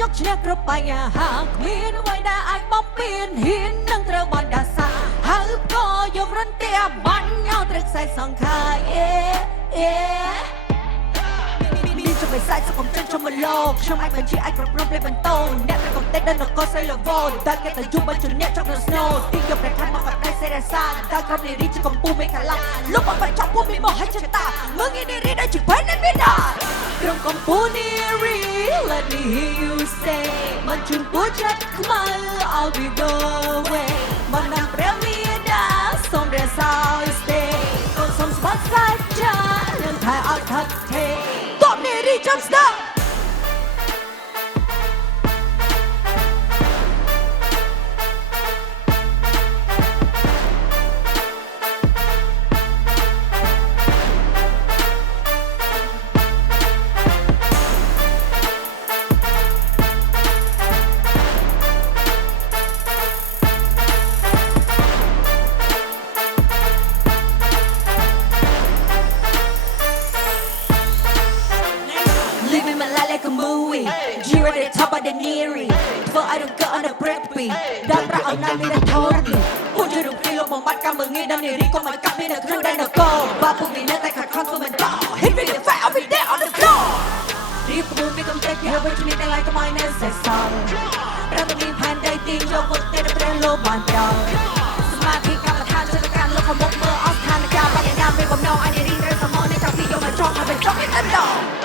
យកឈ្នះគ្រប់បញ្ហាគ្មានអ្វីដែលអាចបំពេញហ៊ាននឹងត្រូវបណ្ដាសាហើយក៏យករន្ទះបាញ់ញោត្រឹកខ្សែសង្ខាយจะไปใส่สกุลจนชมโลกช่างไม่บัญชีไอ้กระปรุงเลยเป็นต้นเนี่ยแต่ก็เต้นเดินก็ใส่ละโวนได้แค่แต่ยุบมันจนเนี่ยชอบเดินสโนว์ที่ยกแต่ทันมากับได้เซเรซ่าได้ครับในรีจะกำปูไม่ขลังลูกบอลไปชอบพูดมีมองให้ชะตาเมื่อกี้ในรีได้จุดเพ้นนั้นไม่ได้กรงกำปูนี่รี Let me hear you say มันจุนปูชัดขึ้นมา I'll be the way มันนำเปรี้ยวมีดาส่งเรื่องสาวสเตย์ก็ส่งสปอตไลท์จ้าเรื่องไทยเอาทักเทJump stop! Living my life like a movie. You're at the top of the neary. For I don't go on the breakbeat. Dan pra on nami na thorny. Puja rung kilo mong bat ka mengi dan diri ko man kami na kru dan na go. Bapu mi na tai ka khan so man go. Hit me the fight, I'll be there on the floor. Ri ko bumi kam take you over to me like a minus sesal. Rama mi pan dai tin yo ko te na pre lo ban pao. Samathi ka ma than cha kan lo ka mok mo off than ka ba ya me bom no I need to some more na ka pi yo ma chong ha be chong in the door.